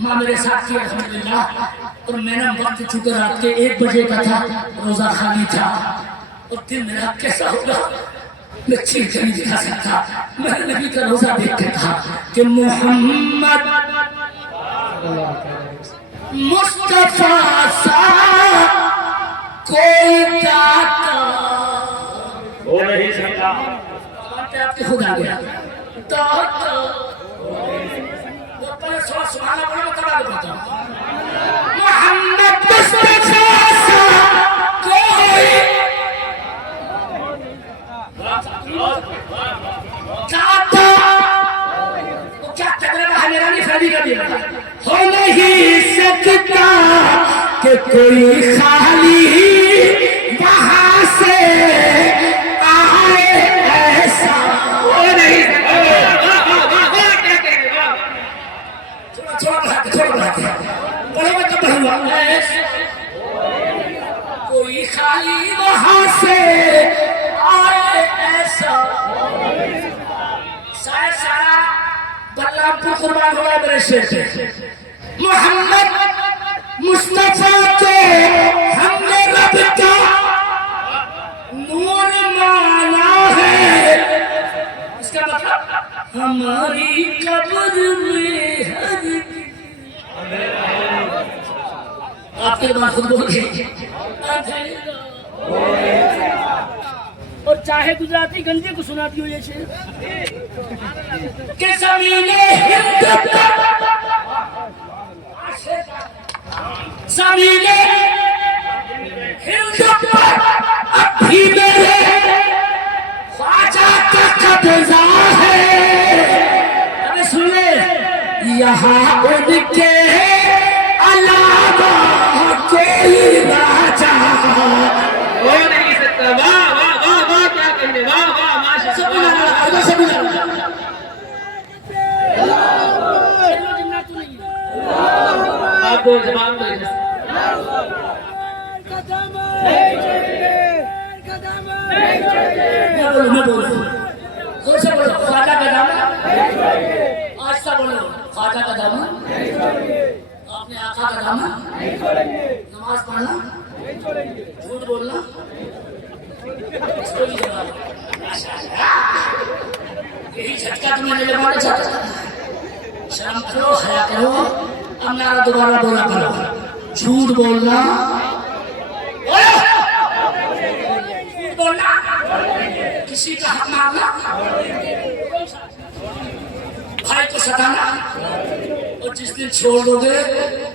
ماں میرے ساتھ تھی الحمدللہ، اور میں نے وقت چونکہ رات کے 1 بجے کا تھا، روزہ خالی تھا، اور دل میرا کیسا ہوگا میں چیخ کے نہیں دکھا سکتا۔ میں نے نبی کا روزہ دیکھ کے کہا کہ محمد مصطفیٰ سا کوئی داتا وہ نہیں سکتا۔ آپ کے خود آ گیا داتا، وہ پہلے سبحان اللہ بولو تب آگے بڑھتا ہوں۔ محمد مصطفیٰ سا کوئی داتا، وہ کیا تجربہ ہے میرا نہیں فیدی کا دیا ہو نہیں سکتا کہ کوئی خالی وہاں سے آئے ایسا ہو نہیں تھوڑا بڑھا کے بڑھے میں کب بڑھوں کوئی خالی وہاں سے آئے ایسا سارا بلرام پور قربان ہوا ہے میرے شیر سے۔ محمد مصطفیٰ کو ہم نے رب کا نور مانا ہے، اس کا مطلب ہماری قبر میں ہر آپ کے بعد خود بولے اور چاہے گجراتی گنجے کو سنا دیو یہ شعر کہ زمین ہند زمین ہند اب بھی میرے خواجہ کا قبضہ ہے۔ ابھی سنیں یہاں ان کے علاوہ کوئی راجہ وہ نہیں سکتا۔ واہ واہ واہ واہ کیا کہنے، واہ واہ ماشاء آپ کو جواب دیں۔ میں بولوں کون سے بولو خواجہ کا دامن، آج سا بولو خواجہ کا دامن، اپنے آقا کا دامن، نماز پڑھنا، جھوٹ بولنا، اس کو بھی جواب یہی جھٹکا تمہیں لے مارنا چاہتا تھا۔ شرم کرو، حیا کرو، اب نعرہ دوبارہ بولا کرو، جھوٹ بولنا، بولنا، کسی کا حق مارنا، بھائی کو ستانا، اور جس دن چھوڑ دو گے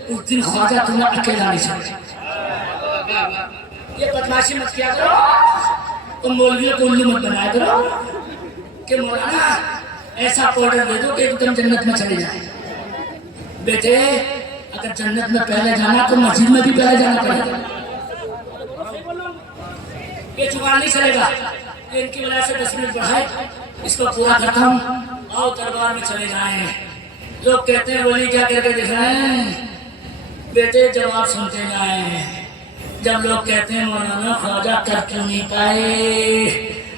اس دن خواجہ تمہیں اکیلا نہیں چھوڑے۔ یہ بدماشی مت کیا کرو، تم مولویوں کو الو مت بنایا کرو کہ مولانا ایسا پاؤڈر دے دو کہ تم جنت میں چلے جائیں۔ بیٹے اگر جنت میں پہلے جانا تو مسجد میں بھی پہلے جانا پڑے گا۔ یہ جوان نہیں چلے گا، ان کی وجہ سے 10 منٹ بڑھائے، اس کو پورا کرتا ہوں۔ آؤ دربار میں چلے جائیں۔ لوگ کہتے ہیں ولی کیا کہہ کے دکھائیں، بیٹے جواب سنتے جائیں۔ جب لوگ کہتے ہیں مولانا خواجہ کر کیوں نہیں پائے،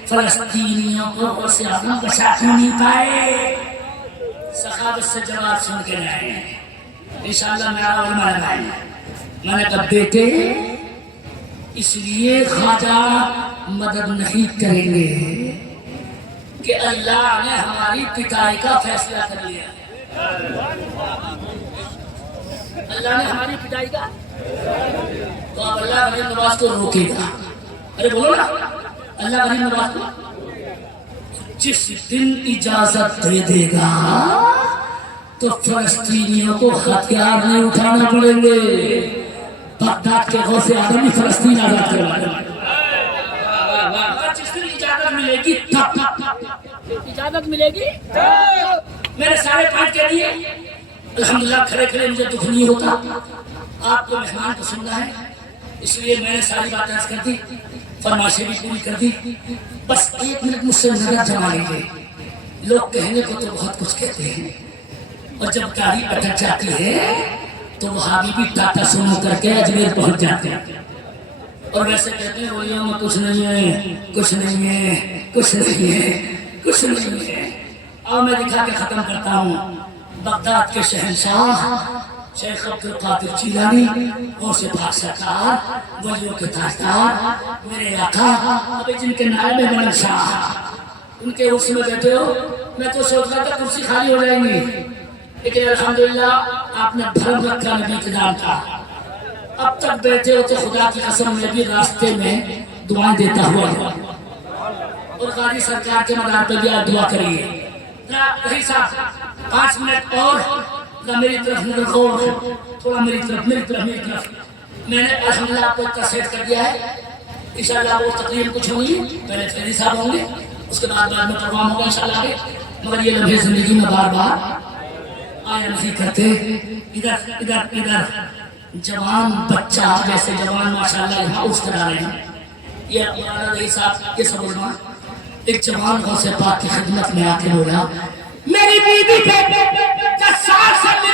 فلسطینیوں کو غوث اعظم بچا کیوں نہیں پائے، سخاوت سے جواب سن کے جائیں، انشاءاللہ میرا علماء لگائیں۔ میں نے کہا بیٹے اس لیے خواجہ مدد نہیں کریں گے کہ اللہ نے ہماری پٹائی کا فیصلہ کر لیا۔ اللہ نے ہماری پٹائی کا، تو اب اللہ غریب نواز کو روکے گا۔ ارے بولو نا، اللہ غریب نواز کو جس دن اجازت دے دے گا تو فلسطینیوں کو ہتھیار نہیں اٹھانا پڑیں گے، بغداد کے غوث اعظم ہی فلسطین آزاد کروا دیں گے۔ جس دن اجازت ملے گی تب اجازت ملے گی۔ میں نے سارے کام کہہ دیے، الحمدللہ کھڑے کھڑے مجھے دکھ نہیں ہوتا، آپ کو مہمان کو سننا ہے، اس لیے میں نے ساری باتیں عرض کر دی، فرمائشیں بھی پوری کر دی۔ بس 1 منٹ مجھ سے نظر جما لیجیے۔ لوگ کہنے کو تو بہت کچھ کہتے ہیں، اور جب گاڑی اٹک جاتی ہے تو وہابی بھی ٹاٹا سومو کر کے اجمیر پہنچ جاتے ہیں، اور ویسے کہتے ہیں ولیوں میں کچھ نہیں ہے، کچھ نہیں ہے، کچھ نہیں ہے، کچھ نہیں ہے۔ اور میں دکھا کے ختم کرتا ہوں، بغداد کے شہنشاہ شیخ عبد القادر جیلانی غوث پاک سرکار ولیوں کے تاجدار میرے آقا ابھی جن کے نائب میں بنم شاہ ان کے عرص میں بیٹھے ہو میں تو سوچ رہا تھا کرسی خالی ہو جائیں گی لیکن الحمدللہ آپ نے بھرم رکھا نبی کے نام کا اب تک بیٹھے ہو تو خدا کی قسم میں بھی راستے میں دعائیں دیتا ہوا اور قاضی سرکار کے مدار پہ بھی آپ دعا کریے رہی صاحب 5 منٹ اور میری طرف نظر غور تھوڑا میری طرف میں نے الحمدللہ آپ کو اتنا سیٹ کر دیا ہے انشاءاللہ وہ تقریر کچھ ہوگی پہلے فیضی صاحب ہوں گے اس کے بعد میں پروگرام ہوگا انشاءاللہ آگے مگر یہ لمحے زندگی میں بار بار آیا نہیں کرتے ادھر جوان بچہ جیسے جوان ماشاءاللہ یہاں اس طرح رہے ہیں یہ مولانا رہی صاحب یہ سب علماء ایک جوان غوث پاک کی خدمت میں آ کے بولا میری بیوی پہ 10 سال سے